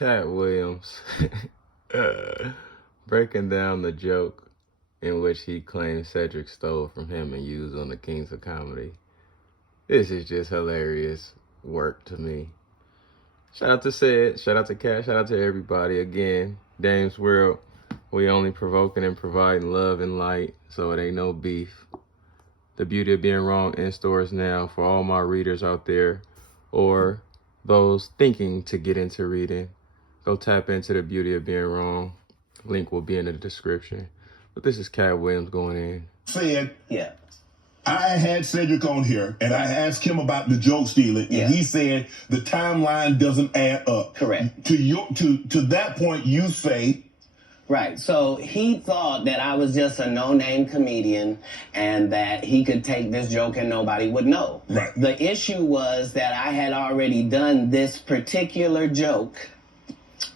Katt Williams breaking down the joke in which he claimed Cedrick stole from him and used on the Kings of Comedy. This is just hilarious work to me. Shout out to Ced, shout out to Katt, shout out to everybody. Again, Dame's World, we only provoking and providing love and light, so it ain't no beef. The Beauty of Being Wrong in stores now for all my readers out there, or those thinking to get into reading. Go tap into The Beauty of Being Wrong. Link will be in the description. But this is Katt Williams going in. Said, yeah, I had Cedrick on here, and I asked him about the joke stealing, and he said the timeline doesn't add up. Correct. To that point, you say. Right. So he thought that I was just a no-name comedian and that he could take this joke and nobody would know. Right. The issue was that I had already done this particular joke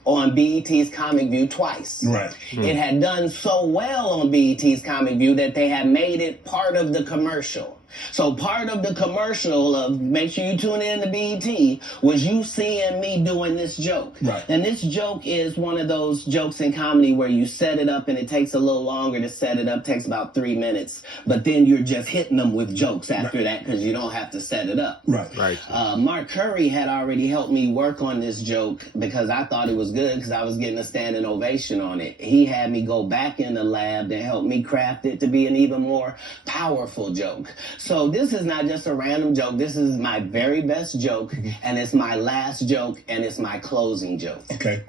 on BET's Comic View twice. Right. It had done so well on BET's Comic View that they had made it part of the commercial. So part of the commercial of make sure you tune in to BET was you seeing me doing this joke. Right. And this joke is one of those jokes in comedy where you set it up and it takes a little longer to set it up, takes about 3 minutes, but then you're just hitting them with jokes after that because you don't have to set it up. Right. Mark Curry had already helped me work on this joke because I thought it was good because I was getting a standing ovation on it. He had me go back in the lab and help me craft it to be an even more powerful joke. So this is not just a random joke. This is my very best joke, and it's my last joke, and it's my closing joke. Okay.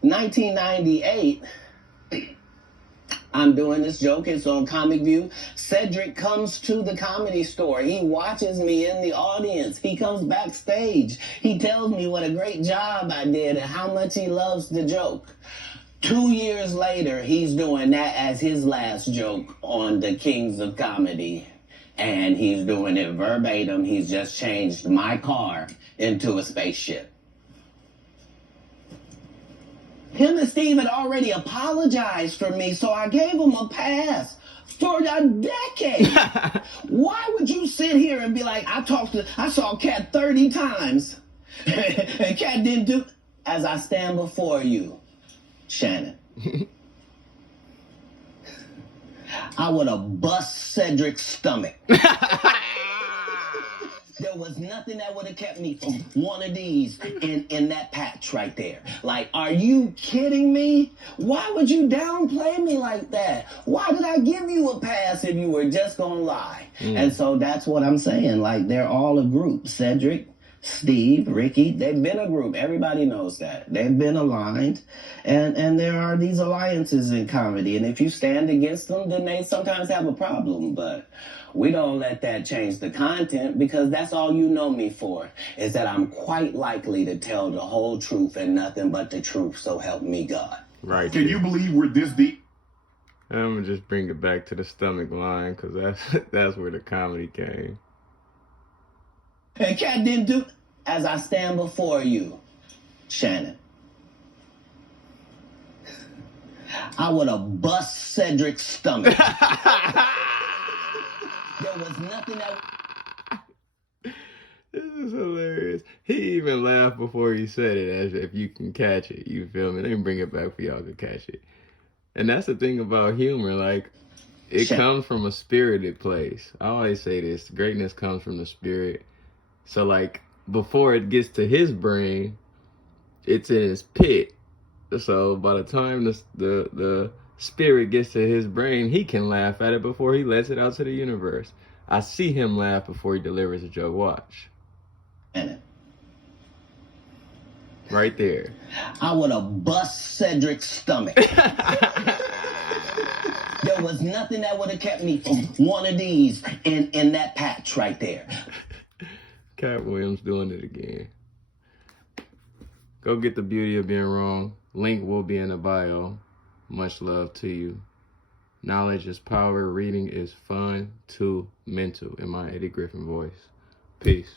1998, I'm doing this joke. It's on Comic View. Cedrick comes to the Comedy Store. He watches me in the audience. He comes backstage. He tells me what a great job I did and how much he loves the joke. 2 years later, he's doing that as his last joke on the Kings of Comedy. And he's doing it verbatim. He's just changed my car into a spaceship. Him and Steve had already apologized for me, so I gave him a pass for a decade. Why would you sit here and be like, I saw Katt 30 times, and Katt didn't do as I stand before you, Shannon. I would have bust Cedrick's stomach. There was nothing that would have kept me from one of these in that patch right there. Like, are you kidding me? Why would you downplay me like that? Why did I give you a pass if you were just gonna lie? And so that's what I'm saying. Like, they're all a group. Cedrick, Steve, Ricky, they've been a group. Everybody knows that. They've been aligned. And there are these alliances in comedy. And if you stand against them, then they sometimes have a problem. But we don't let that change the content because that's all you know me for, is that I'm quite likely to tell the whole truth and nothing but the truth. So help me God. Right. Can you believe we're this deep? I'm going to just bring it back to the stomach line because that's where the comedy came. And Katt didn't do as I stand before you, Shannon. I would have bust Cedrick's stomach. There was nothing that. This is hilarious. He even laughed before he said it, as if you can catch it. You feel me? Let me bring it back for y'all to catch it. And that's the thing about humor. Like, it comes from a spirited place. I always say this: greatness comes from the spirit. So, like, before it gets to his brain, it's in his pit. So by the time the spirit gets to his brain, he can laugh at it before he lets it out to the universe. I see him laugh before he delivers a joke. Watch. Right there. I would have bust Cedrick's stomach. There was nothing that would have kept me from one of these in that patch right there. Katt Williams doing it again. Go get The Beauty of Being Wrong. Link will be in the bio. Much love to you. Knowledge is power. Reading is fun to mental. In my Eddie Griffin voice. Peace.